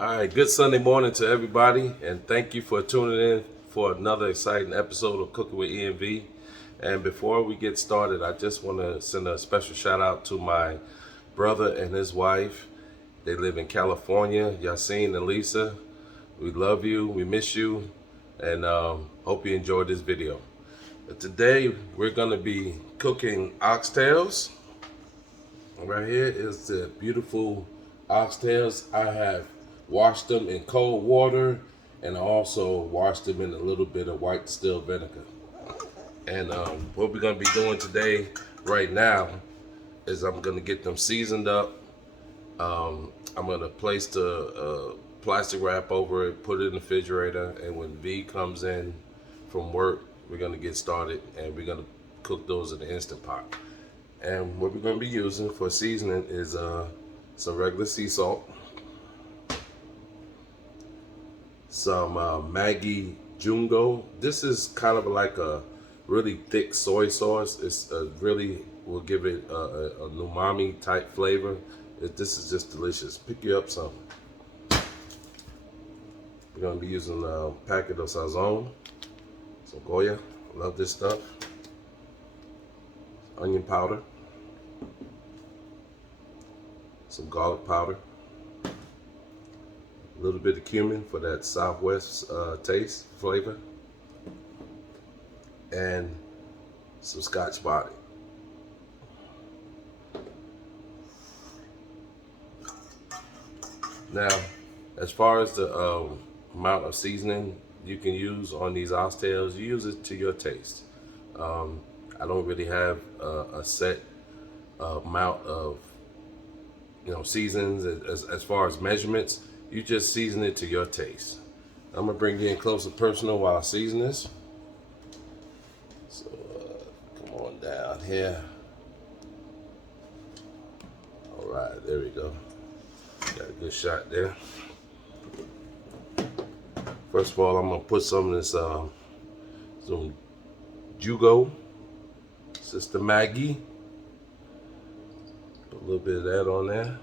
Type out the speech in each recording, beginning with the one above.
All right, good Sunday morning to everybody, and thank you for tuning in for another exciting episode of Cooking with ENV. And before we get started, I just want to send a special shout out to my brother and his wife. They live in California, Yassine and Lisa. We love you, we miss you, and hope you enjoyed this video. But today, we're going to be cooking oxtails. Right here is the beautiful oxtails. I have washed them in cold water, and I also washed them in a little bit of white distilled vinegar. And what we're gonna be doing today, right now, is I'm gonna get them seasoned up. I'm gonna place the plastic wrap over it, put it in the refrigerator, and when V comes in from work, we're gonna get started, and we're gonna cook those in the Instant Pot. And what we're gonna be using for seasoning is some regular sea salt, some Maggi Jungo. This is kind of like a really thick soy sauce. It's really will give it a umami type flavor. This is just delicious. Pick you up some. We're gonna be using a packet of sazon, some Goya. Love this stuff. Onion powder, some garlic powder, a little bit of cumin for that Southwest taste, flavor, and some Scotch bonnet. Now, as far as the amount of seasoning you can use on these oxtails, you use it to your taste. I don't really have a set amount of seasons as far as measurements. You just season it to your taste. I'm gonna bring you in close and personal while I season this. So come on down here. All right, there we go. Got a good shot there. First of all, I'm gonna put some of this some Jugo. This is the Maggi. Put a little bit of that on there.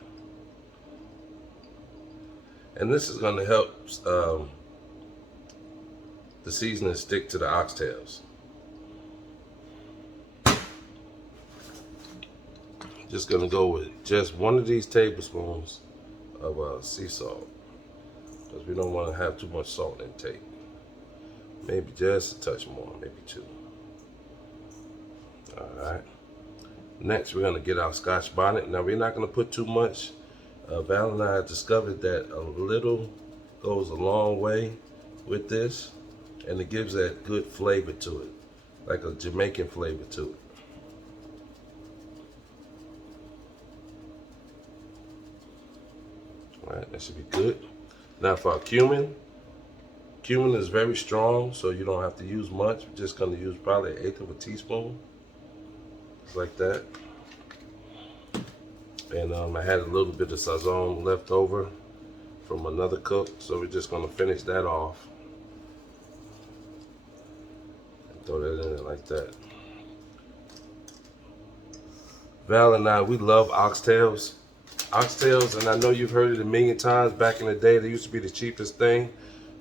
And this is gonna help the seasoning stick to the oxtails. Just gonna go with just one of these tablespoons of sea salt, because we don't want to have too much salt intake. Maybe just a touch more, maybe two. All right. Next, we're gonna get our Scotch bonnet. Now, we're not gonna put too much. Val and I discovered that a little goes a long way with this, and it gives that good flavor to it, like a Jamaican flavor to it. All right, that should be good. Now for our cumin, cumin is very strong, so you don't have to use much. We're just gonna use probably 1/8 of a teaspoon, just like that. And I had a little bit of sazon left over from another cook, so we're just gonna finish that off. And throw that in there like that. Val and I, we love oxtails. Oxtails, and I know you've heard it a million times. Back in the day, they used to be the cheapest thing.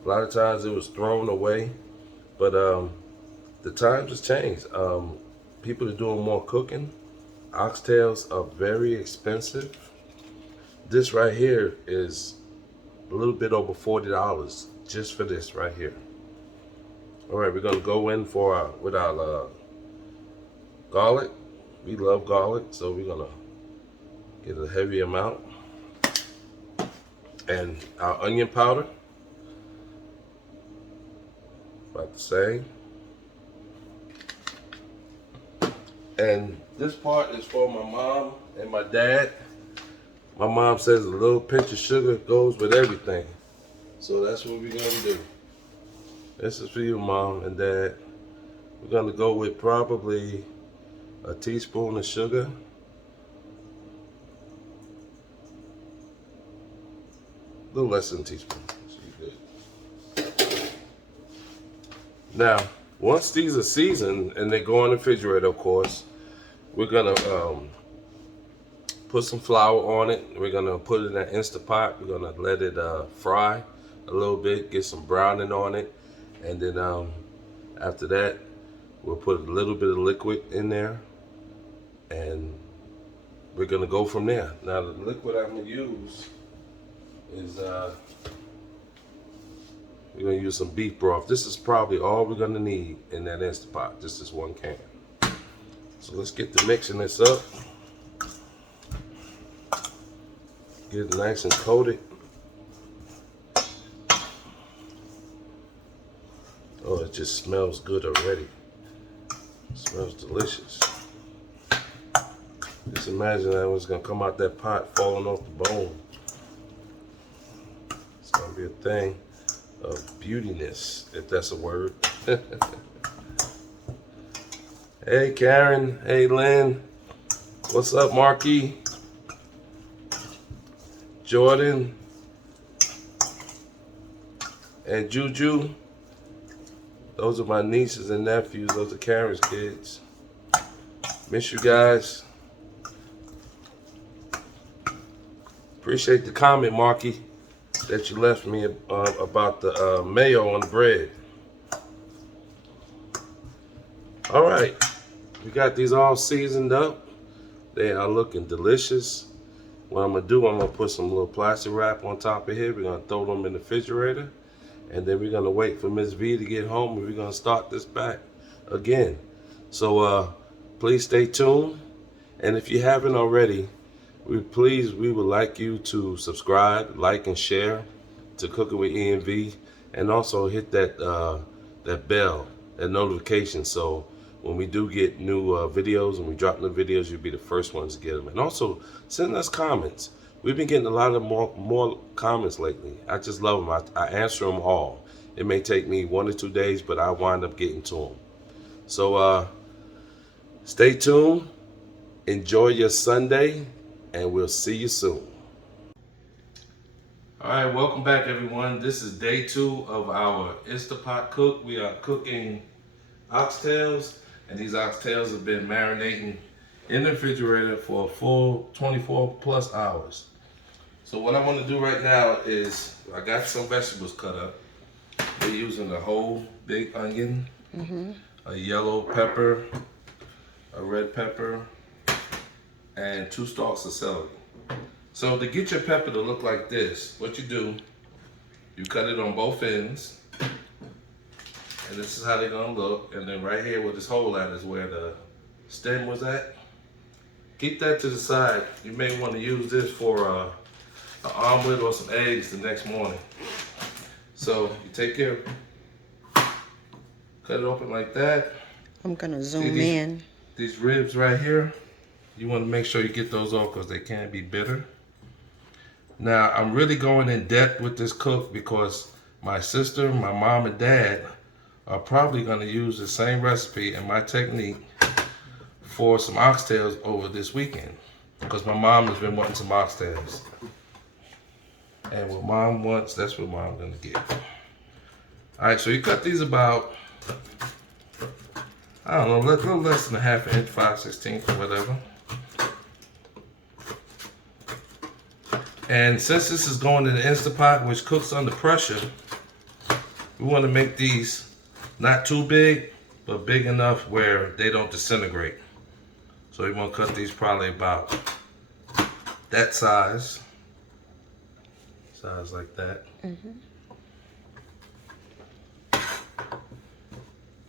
A lot of times it was thrown away. But the times has changed. People are doing more cooking. Oxtails are very expensive. This right here is a little bit over $40 just for this right here. All right, we're gonna go in with our garlic. We love garlic, so we're gonna get a heavy amount. And our onion powder, about the same. And this part is for my mom and my dad. My mom says a little pinch of sugar goes with everything. So that's what we're gonna do. This is for you, Mom and Dad. We're gonna go with probably a teaspoon of sugar. A little less than a teaspoon. Should be good. Now, once these are seasoned and they go in the refrigerator, of course, we're gonna put some flour on it. We're gonna put it in that Instant Pot. We're gonna let it fry a little bit, get some browning on it, and then after that, we'll put a little bit of liquid in there, and we're gonna go from there. Now the liquid I'm gonna use is we're gonna use some beef broth. This is probably all we're gonna need in that Instant Pot, just this one can. So let's get to mixing this up. Get it nice and coated. Oh, it just smells good already. It smells delicious. Just imagine that was gonna come out that pot falling off the bone. It's gonna be a thing of beautiness, if that's a word. Hey Karen, hey Lynn, what's up Marky? Jordan and Juju, those are my nieces and nephews, those are Karen's kids. Miss you guys. Appreciate the comment, Marky, that you left me about the mayo on the bread. All right, we got these all seasoned up. They are looking delicious. What I'm gonna do, I'm gonna put some little plastic wrap on top of here. We're gonna throw them in the refrigerator, and then we're gonna wait for Miss V to get home, and we're gonna start this back again. So please stay tuned, and if you haven't already, we would like you to subscribe, like, and share to Cooking with ENV, and also hit that that bell, that notification, so when we do get new videos and we drop new videos, you'll be the first ones to get them. And also send us comments. We've been getting a lot of more comments lately. I just love them. I answer them all. It may take me 1 or 2 days, but I wind up getting to them. So stay tuned. Enjoy your Sunday, and we'll see you soon. All right, welcome back, everyone. This is day 2 of our Instant Pot cook. We are cooking oxtails, and these oxtails have been marinating in the refrigerator for a full 24 plus hours. So what I want to do right now is, I got some vegetables cut up. We're using a whole big onion, a yellow pepper, a red pepper, and 2 stalks of celery. So to get your pepper to look like this, what you do, you cut it on both ends, and this is how they're gonna look. And then right here where this hole at is where the stem was at. Keep that to the side. You may want to use this for an omelet or some eggs the next morning. So you take your, cut it open like that. I'm gonna zoom in. These ribs right here, you want to make sure you get those off because they can be bitter. Now I'm really going in depth with this cook because my sister, my mom, and dad are probably going to use the same recipe and my technique for some oxtails over this weekend, because my mom has been wanting some oxtails, and what mom wants, that's what mom's going to get. All right, so you cut these about, I don't know, a little less than a ½ inch, 5/16 or whatever. And since this is going in the Instant Pot, which cooks under pressure, we want to make these not too big, but big enough where they don't disintegrate. So we want to cut these probably about that size like that.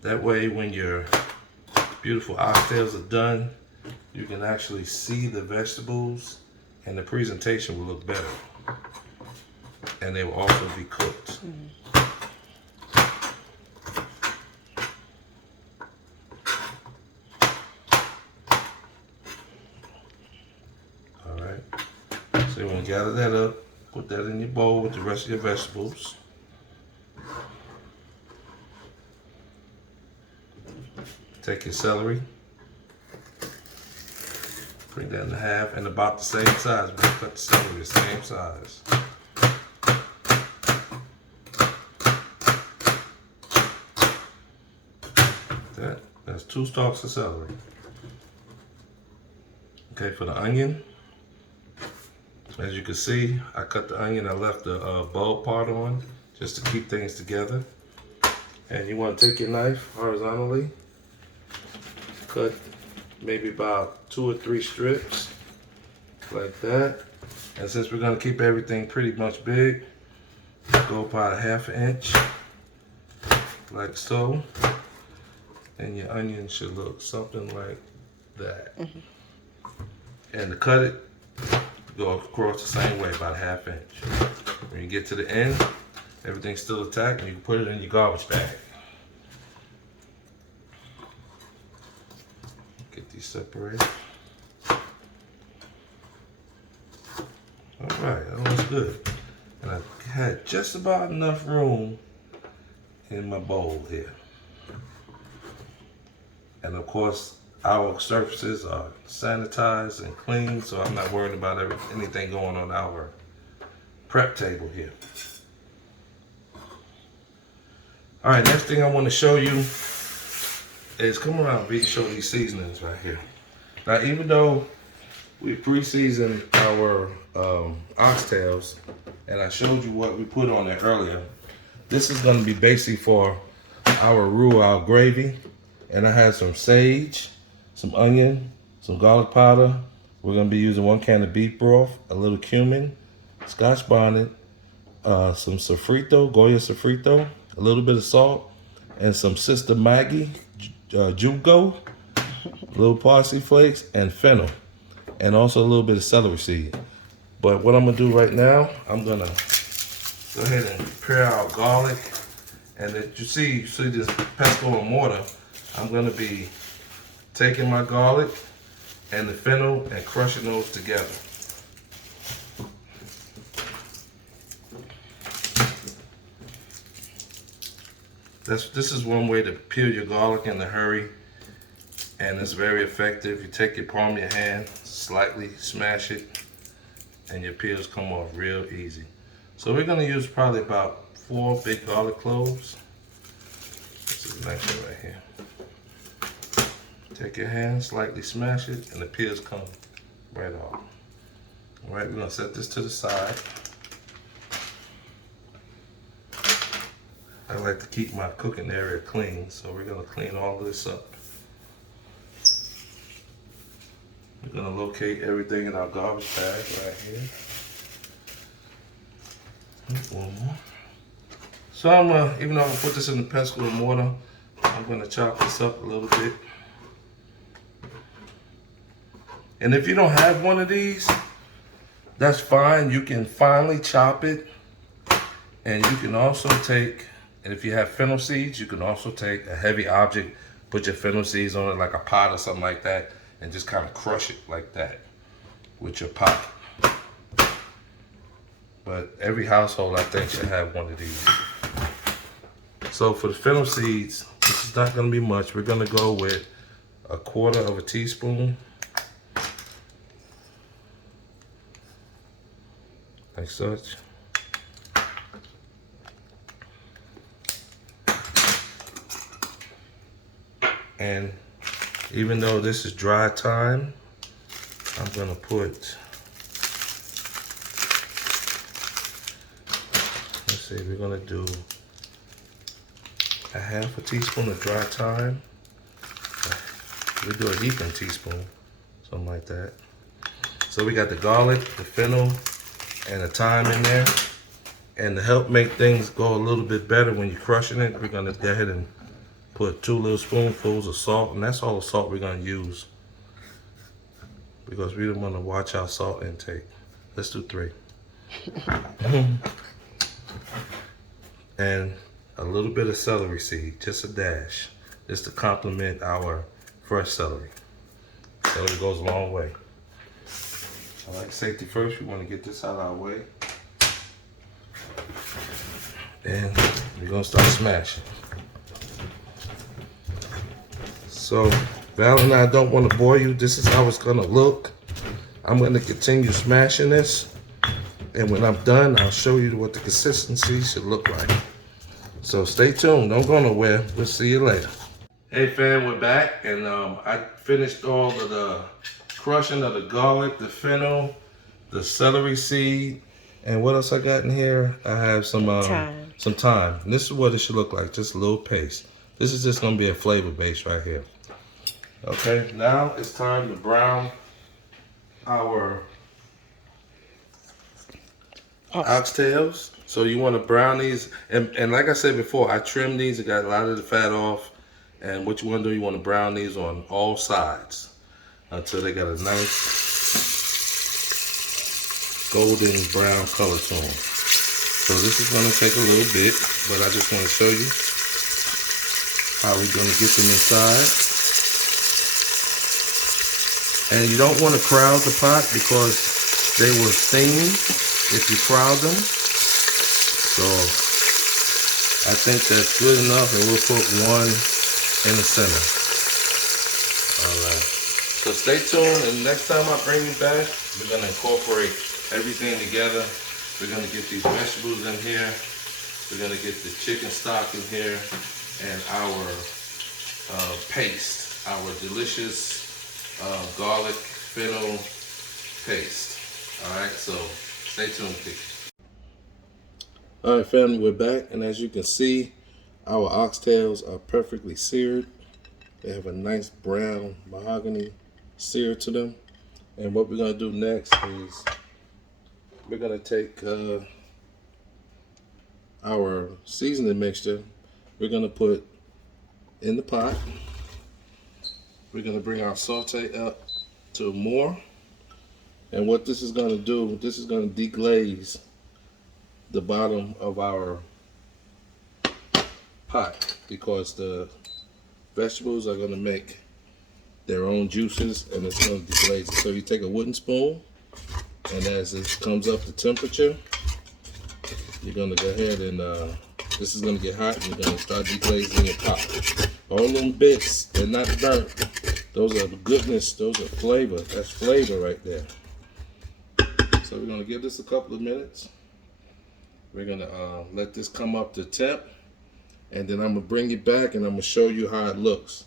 That way when your beautiful oxtails are done, you can actually see the vegetables, and the presentation will look better, and they will also be cooked. All right, so you want to gather that up, put that in your bowl with the rest of your vegetables. Take your celery, bring that in half, and about the same size. We're gonna cut the celery the same size. That's 2 stalks of celery. Okay, for the onion, As you can see, I cut the onion. I left the bulb part on just to keep things together. And you want to take your knife horizontally, cut maybe about 2 or 3 strips like that. And since we're going to keep everything pretty much big, go about a 1/2 inch like so. And your onion should look something like that. And to cut it, go across the same way, about a 1/2 inch. When you get to the end, everything's still intact, and you can put it in your garbage bag. Get these separated. All right, that looks good. And I had just about enough room in my bowl here. And of course, our surfaces are sanitized and clean, so I'm not worried about anything going on our prep table here. All right, next thing I want to show you is come around, we can show these seasonings right here. Now, even though we pre-seasoned our oxtails, and I showed you what we put on there earlier, this is going to be basically for our roux, our gravy. And I have some sage, some onion, some garlic powder. We're going to be using 1 can of beef broth, a little cumin, scotch bonnet, some sofrito, Goya sofrito, a little bit of salt, and some Sister Maggie jugo, little parsley flakes, and fennel, and also a little bit of celery seed. But what I'm going to do right now, I'm going to go ahead and prepare our garlic. And that you see this pestle and mortar, I'm going to be taking my garlic and the fennel and crushing those together. This is one way to peel your garlic in a hurry, and it's very effective. You take your palm of your hand, slightly smash it, and your peels come off real easy. So we're going to use probably about 4 big garlic cloves. This is a nice one right here. Take your hand, slightly smash it, and the peels come right off. All right, we're going to set this to the side. I like to keep my cooking area clean, so we're going to clean all of this up. We're going to locate everything in our garbage bag right here. One more. So I'm even though I'm gonna put this in the pestle and mortar, I'm gonna chop this up a little bit. And if you don't have one of these, that's fine. You can finely chop it, and you can also take, and if you have fennel seeds, you can also take a heavy object, put your fennel seeds on it like a pot or something like that, and just kind of crush it like that with your pot. But every household, I think, should have one of these. So for the fennel seeds, this is not going to be much. We're going to go with 1/4 teaspoon. Like such. And even though this is dry thyme, I'm going to put, let's see, we're going to do 1/2 teaspoon of dry thyme. We do a heaping teaspoon, something like that. So we got the garlic, the fennel, and the thyme in there. And to help make things go a little bit better when you're crushing it, we're gonna go ahead and put 2 little spoonfuls of salt, and that's all the salt we're gonna use because we don't want to watch our salt intake. Let's do 3. And a little bit of celery seed, just a dash, just to complement our fresh celery. Celery goes a long way. I like safety first. We want to get this out of our way. And we're going to start smashing. So, Val and I don't want to bore you. This is how it's going to look. I'm going to continue smashing this. And when I'm done, I'll show you what the consistency should look like. So stay tuned. Don't go nowhere. We'll see you later. Hey fam, we're back. And I finished all of the crushing of the garlic, the fennel, the celery seed, and what else I got in here? I have some Thyme. thyme. And this is what it should look like, just a little paste. This is just gonna be a flavor base right here. Okay, now it's time to brown our oxtails. So you want to brown these, and like I said before, I trimmed these. I got a lot of the fat off. And what you want to do, you want to brown these on all sides until they got a nice golden brown color to them. So this is going to take a little bit, but I just want to show you how we're going to get them inside. And you don't want to crowd the pot because they will steam if you crowd them. So I think that's good enough, and we'll put one in the center. Alright. So stay tuned, and next time I bring you back, we're going to incorporate everything together. We're going to get these vegetables in here. We're going to get the chicken stock in here, and our paste, our delicious garlic fennel paste. Alright, so stay tuned, people. Alright, family, we're back, and as you can see, our oxtails are perfectly seared. They have a nice brown mahogany sear to them. And what we're going to do next is we're going to take our seasoning mixture. We're going to put in the pot. We're going to bring our saute up to more. And what this is going to do, this is going to deglaze the bottom of our pot because the vegetables are going to make their own juices and it's going to deglaze it. So you take a wooden spoon, and as it comes up to temperature, you're going to go ahead and this is going to get hot, and you're going to start deglazing your pot. All them bits, they're not burnt. Those are goodness, those are flavor. That's flavor right there. So we're going to give this a couple of minutes. We're going to let this come up to temp, and then I'm going to bring it back and I'm going to show you how it looks.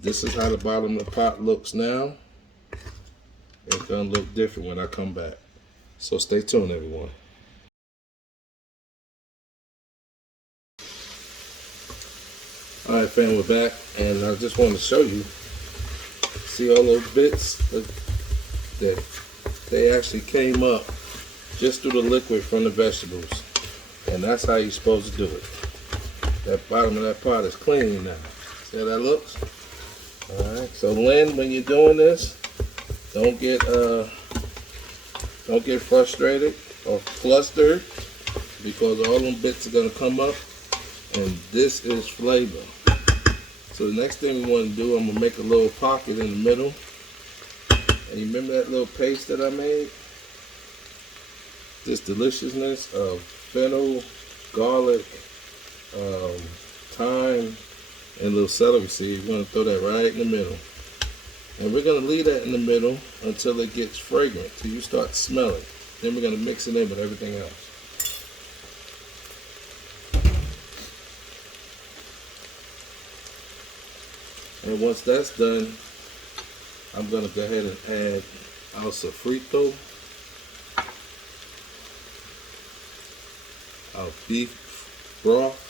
This is how the bottom of the pot looks now. It's going to look different when I come back. So stay tuned, everyone. Alright, fam, we're back, and I just want to show you. See all those bits that they actually came up just through the liquid from the vegetables. And that's how you're supposed to do it. That bottom of that pot is clean now. See how that looks? Alright, so Lynn, when you're doing this, don't get frustrated or flustered, because all them bits are gonna come up, and this is flavor. So the next thing we want to do, I'm gonna make a little pocket in the middle. And you remember that little paste that I made? This deliciousness of fennel, garlic, thyme, and little celery seed. We're going to throw that right in the middle. And we're going to leave that in the middle until it gets fragrant, till you start smelling. Then we're going to mix it in with everything else. And once that's done, I'm going to go ahead and add our sofrito, our beef broth,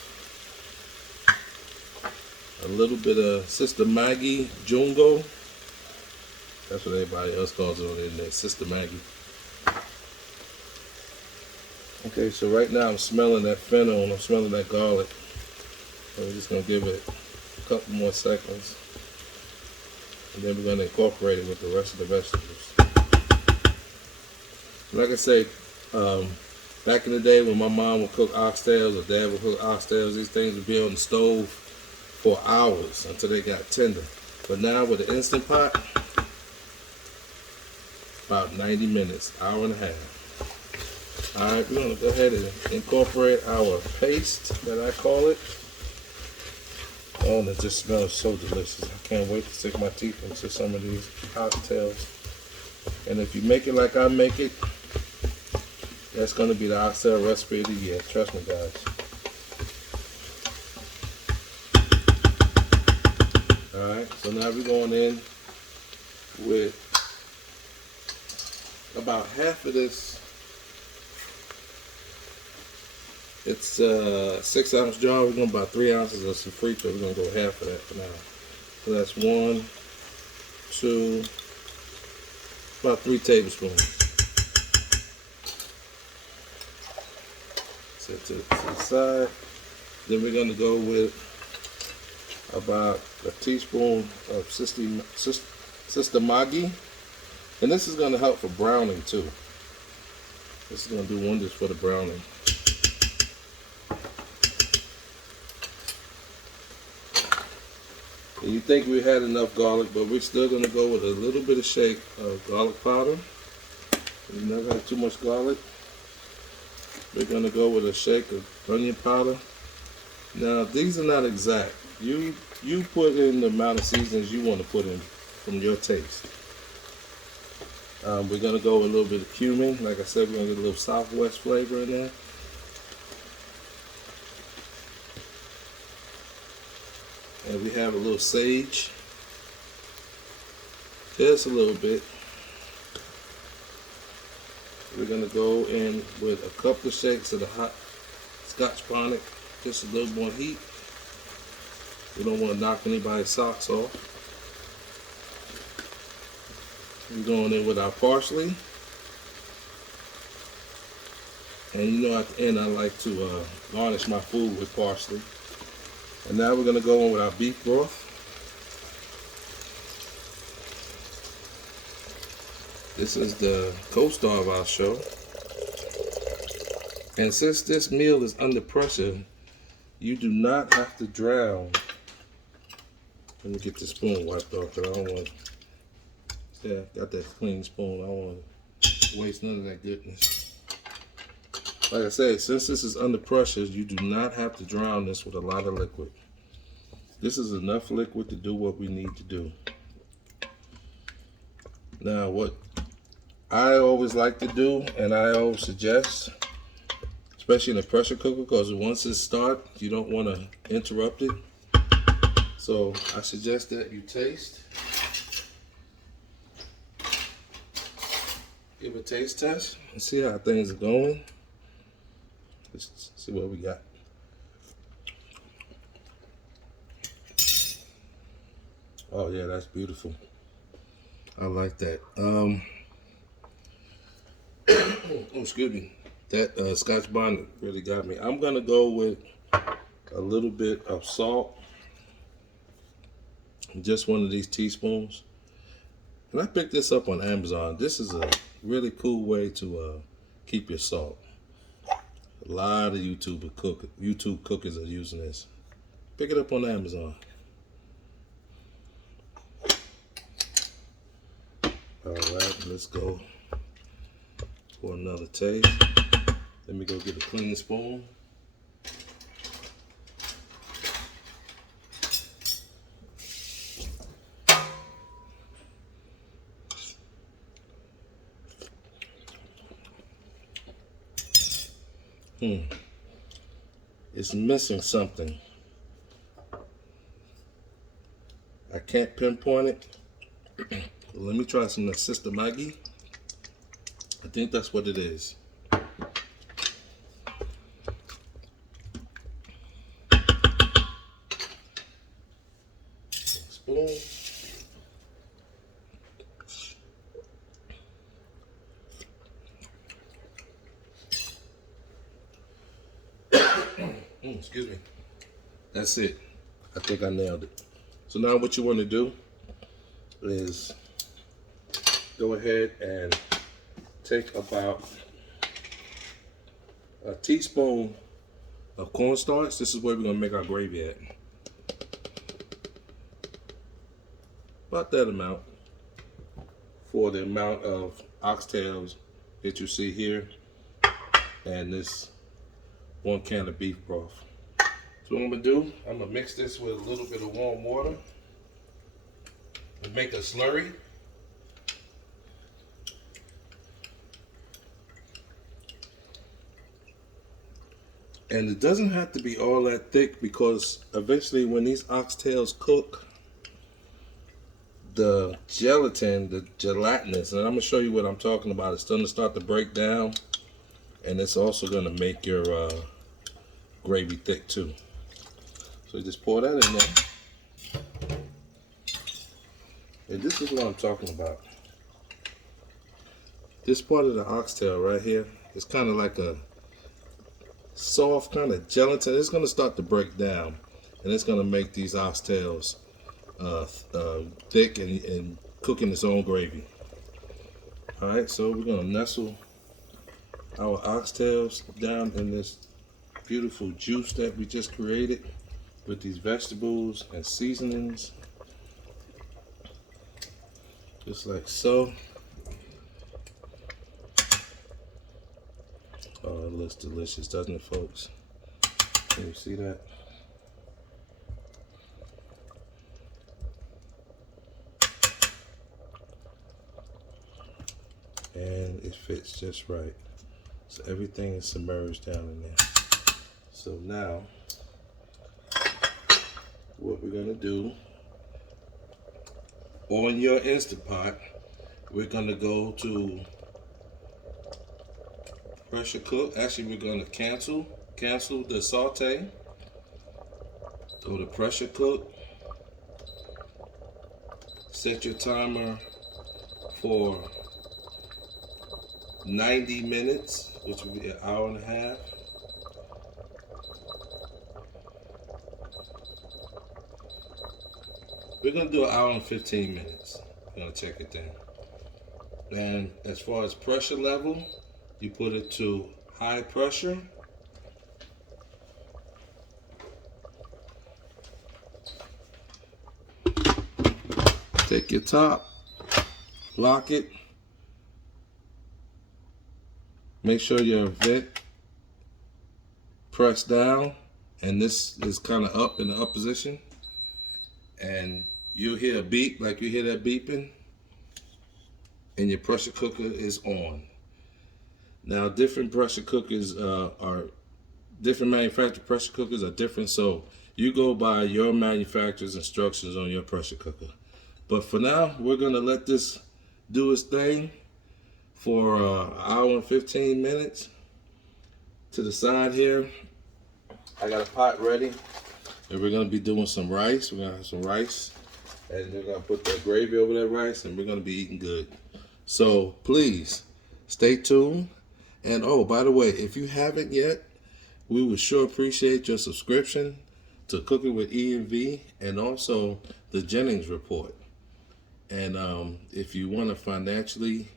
a little bit of Sister Maggie Jungo. That's what everybody else calls it on the internet, Sister Maggie. Okay, so right now I'm smelling that fennel and I'm smelling that garlic. So we're just going to give it a couple more seconds. And then we're going to incorporate it with the rest of the vegetables. Like I say, back in the day when my mom would cook oxtails or dad would cook oxtails, these things would be on the stove for hours until they got tender. But now with the Instant Pot, about 90 minutes, hour and a half. Alright, we're going to go ahead and incorporate our paste, that I call it. Oh, and it just smells so delicious. I can't wait to stick my teeth into some of these oxtails. And if you make it like I make it, that's going to be the oxtail recipe of the year. Trust me, guys. Alright, so now we're going in with about half of this. It's a 6-ounce jar. We're going about 3 ounces of sofrito. We're going to go half of that for now. So that's 1, 2, about 3 tablespoons. Set to the side. Then we're going to go with about a teaspoon of Sister Maggi. And this is going to help for browning too. This is going to do wonders for the browning. And you think we had enough garlic, but we're still going to go with a little bit of shake of garlic powder. We never had too much garlic. We're going to go with a shake of onion powder. Now, these are not exact. You put in the amount of seasonings you want to put in from your taste. We're going to go with a little bit of cumin. Like I said, we're going to get a little Southwest flavor in there. And we have a little sage. Just a little bit. We're going to go in with a couple of shakes of the hot Scotch bonnet. Just a little more heat. We don't want to knock anybody's socks off. We're going in with our parsley. And you know, at the end I like to garnish my food with parsley. And now we're going to go in with our beef broth. This is the co-star of our show. And since this meal is under pressure, you do not have to drown. Let me get the spoon wiped off because I don't want, yeah, got that clean spoon. I don't want to waste none of that goodness. Like I said, since this is under pressure, you do not have to drown this with a lot of liquid. This is enough liquid to do what we need to do. Now, what I always like to do, and I always suggest, especially in a pressure cooker, because once it starts, you don't want to interrupt it. So I suggest that you taste. Give a taste test and see how things are going. Let's see what we got. Oh yeah, that's beautiful. I like that. Oh, excuse me. That Scotch bonnet really got me. I'm gonna go with a little bit of salt. Just one of these teaspoons. And I picked this up on Amazon. This is a really cool way to keep your salt. A lot of YouTube cookers are using this. Pick it up on Amazon. Alright, let's go for another taste. Let me go get a clean spoon. It's missing something. I can't pinpoint it. Let me try some of the Sister Maggi. I think that's what it is. Spoon. Excuse me. That's it. I think I nailed it. So now what you want to do is go ahead and take about a teaspoon of cornstarch. This is where we're going to make our gravy at. About that amount for the amount of oxtails that you see here and this 1 can of beef broth. So what I'm going to do, I'm going to mix this with a little bit of warm water and make a slurry. And it doesn't have to be all that thick because eventually when these oxtails cook, the gelatin, the gelatinous, and I'm gonna show you what I'm talking about. It's gonna start to break down, and it's also gonna make your gravy thick too. So you just pour that in there. And this is what I'm talking about. This part of the oxtail right here is kind of like a soft kind of gelatin. It's going to start to break down, and it's going to make these oxtails thick and cook in its own gravy. All right, so we're going to nestle our oxtails down in this beautiful juice that we just created with these vegetables and seasonings, just like so. Oh, it looks delicious, doesn't it, folks? Can you see that? And it fits just right. So everything is submerged down in there. So now, what we're gonna do, on your Instant Pot, we're gonna go to pressure cook. Actually, we're gonna cancel the saute. Go to pressure cook. Set your timer for 90 minutes, which will be an hour and a half. We're gonna do an hour and 15 minutes. We're gonna check it then. And as far as pressure level, you put it to high pressure. Take your top, lock it. Make sure your vent press down, and this is kind of up in the up position. And you'll hear a beep, like you hear that beeping, and your pressure cooker is on. Now, different pressure cookers different manufacturer pressure cookers are different, so you go by your manufacturer's instructions on your pressure cooker. But for now, we're gonna let this do its thing for an hour and 15 minutes. To the side here, I got a pot ready, and we're gonna be doing some rice. We're gonna have some rice, and we're gonna put that gravy over that rice, and we're gonna be eating good. So please stay tuned. And oh, by the way, if you haven't yet, we would sure appreciate your subscription to Cooking with E&V and also the Jennings Report. And if you want to financially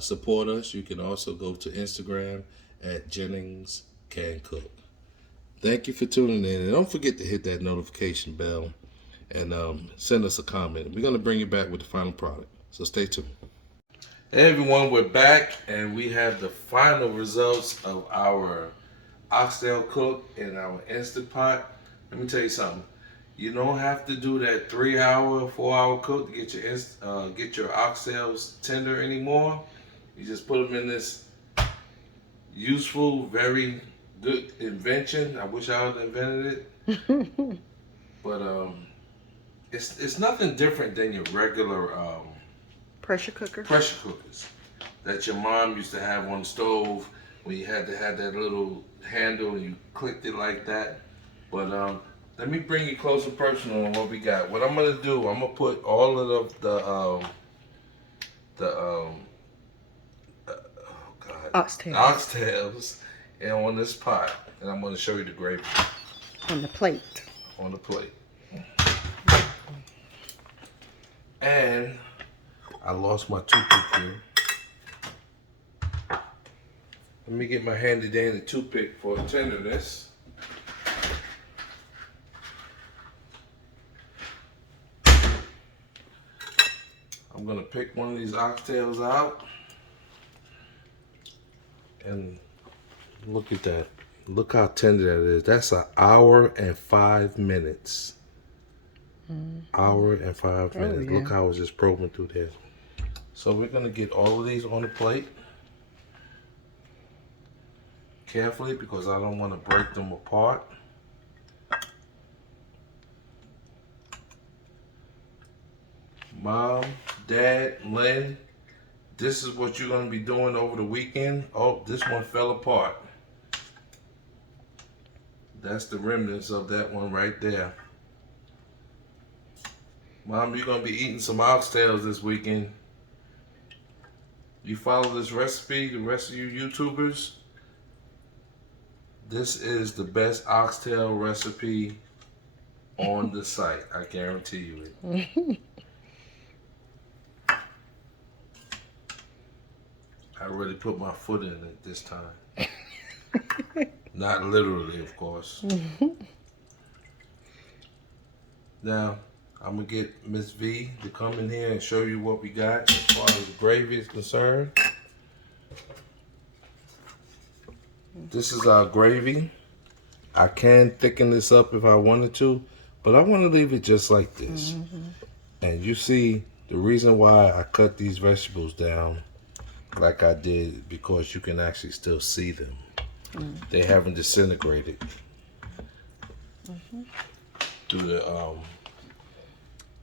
support us, you can also go to Instagram at Jennings Can Cook. Thank you for tuning in, and don't forget to hit that notification bell and send us a comment. We're going to bring you back with the final product, so stay tuned. Hey everyone, we're back, and we have the final results of our oxtail cook in our Instant Pot. Let me tell you something. You don't have to do that 3-hour, 4-hour cook to get your oxtails tender anymore. You just put them in this useful, very good invention. I wish I had invented it. But it's nothing different than your regular Pressure cooker. pressure cookers that your mom used to have on the stove, when you had to have that little handle and you clicked it like that. But let me bring you close and personal on what we got. What I'm gonna do, I'm gonna put all of the oxtails and on this pot, and I'm gonna show you the gravy On the plate. on the plate. And I lost my toothpick here. Let me get my handy dandy toothpick for tenderness. I'm gonna pick one of these oxtails out, and look at that. Look how tender that is. That's an hour and 5 minutes. Hour and 5 minutes. Yeah. Look how it's just probing through there. So we're gonna get all of these on the plate carefully, because I don't want to break them apart. Mom, Dad, Lynn, this is what you're going to be doing over the weekend. Oh, this one fell apart. That's the remnants of that one right there. Mom, you're going to be eating some oxtails this weekend. You follow this recipe, the rest of you YouTubers? This is the best oxtail recipe on the site. I guarantee you it. I really put my foot in it this time. Not literally, of course. Now, I'm going to get Miss V to come in here and show you what we got as far as the gravy is concerned. This is our gravy. I can thicken this up if I wanted to, but I want to leave it just like this. And you see the reason why I cut these vegetables down like I did, because you can actually still see them. They haven't disintegrated through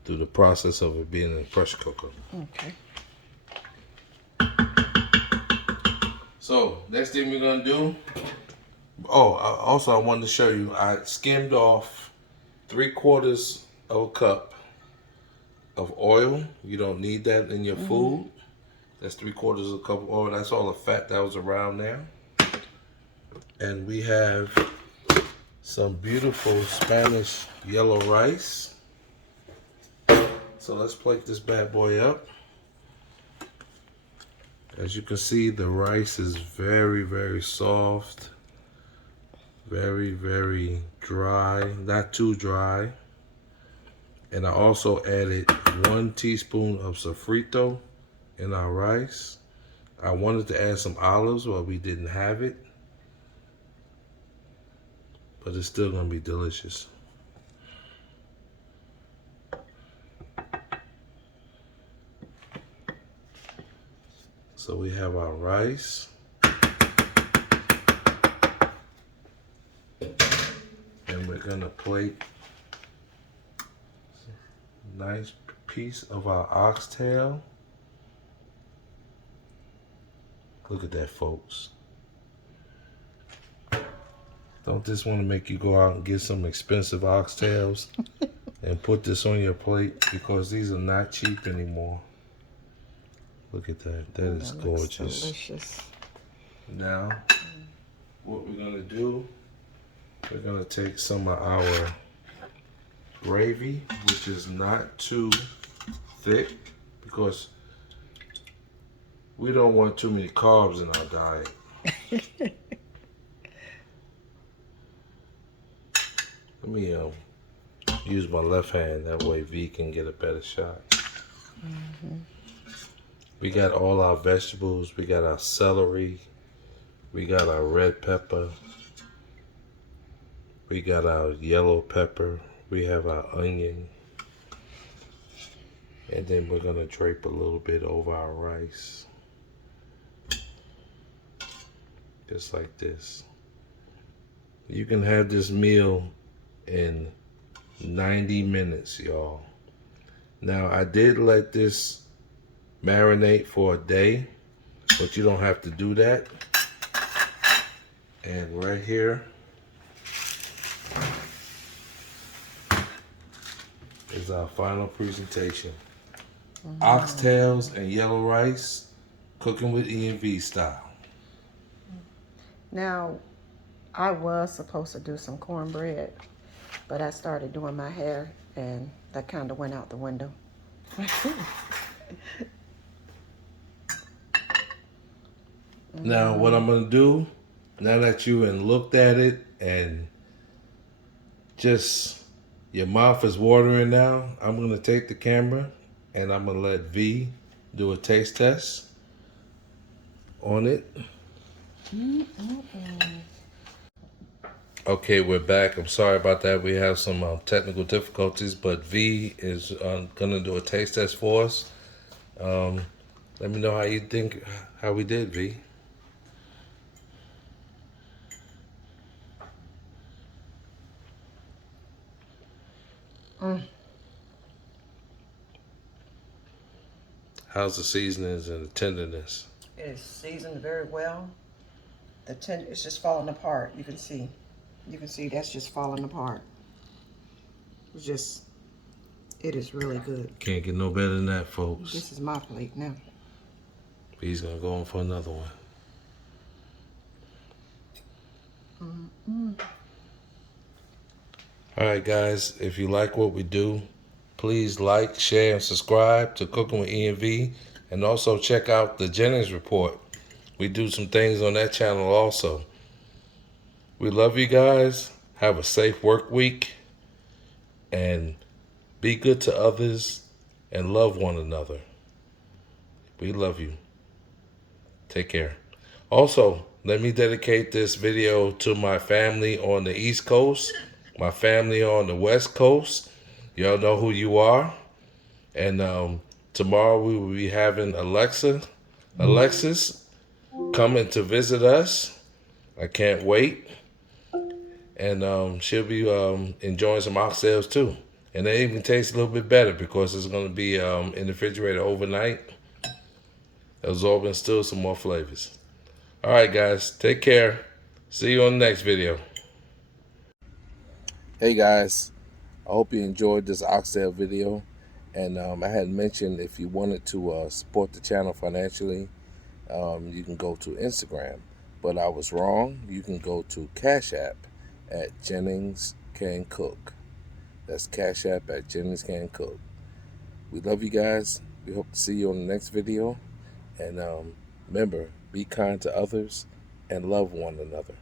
the process of it being in a pressure cooker. Okay. So next thing we're gonna do. Oh, also I wanted to show you. I skimmed off 3/4 of a cup of oil. You don't need that in your food. That's 3/4 of a cup of oil. That's all the fat that was around there. And we have some beautiful Spanish yellow rice. So let's plate this bad boy up. As you can see, the rice is very, very soft. Very, very dry, not too dry. And I also added 1 teaspoon of sofrito in our rice. I wanted to add some olives, but we didn't have it. But it's still gonna be delicious. So we have our rice. And we're gonna plate a nice piece of our oxtail. Look at that, folks. Don't this want to make you go out and get some expensive oxtails and put this on your plate, because these are not cheap anymore. Look at that. That is gorgeous. Delicious. Now, what we're gonna do, we're gonna take some of our gravy, which is not too thick, because we don't want too many carbs in our diet. Let me use my left hand, that way V can get a better shot. We got all our vegetables. We got our celery. We got our red pepper. We got our yellow pepper. We have our onion. And then we're gonna drape a little bit over our rice. Just like this. You can have this meal in 90 minutes, y'all. Now, I did let this marinate for a day, but you don't have to do that. And right here is our final presentation. Oxtails and yellow rice, cooking with E&V style. Now, I was supposed to do some cornbread, but I started doing my hair, and that kind of went out the window. Now, what I'm going to do, now that you and looked at it and just your mouth is watering now, I'm going to take the camera and I'm going to let V do a taste test on it. Okay, we're back. I'm sorry about that. We have some technical difficulties, but V is going to do a taste test for us. Let me know how you think, how we did, V. How's the seasonings and the tenderness? It is seasoned very well. It's just falling apart. You can see. You can see that's just falling apart. It is really good. Can't get no better than that, folks. This is my plate now. He's gonna go on for another one. All right, guys, if you like what we do, please like, share, and subscribe to Cooking with E&V, and also check out the Jennings Report. We do some things on that channel also. We love you guys. Have a safe work week, and be good to others and love one another. We love you. Take care. Also, let me dedicate this video to my family on the East Coast, my family on the West Coast. Y'all know who you are. And tomorrow we will be having Alexis coming to visit us. I can't wait. And she'll be enjoying some oxtails too. And they even taste a little bit better because it's going to be in the refrigerator overnight, absorbing still some more flavors. All right, guys, take care. See you on the next video. Hey, guys. I hope you enjoyed this oxtail video. And I had mentioned if you wanted to support the channel financially, you can go to Instagram. But I was wrong. You can go to Cash App at Jennings Can Cook. That's Cash App at Jennings Can Cook. We love you guys. We hope to see you on the next video. And remember, be kind to others and love one another.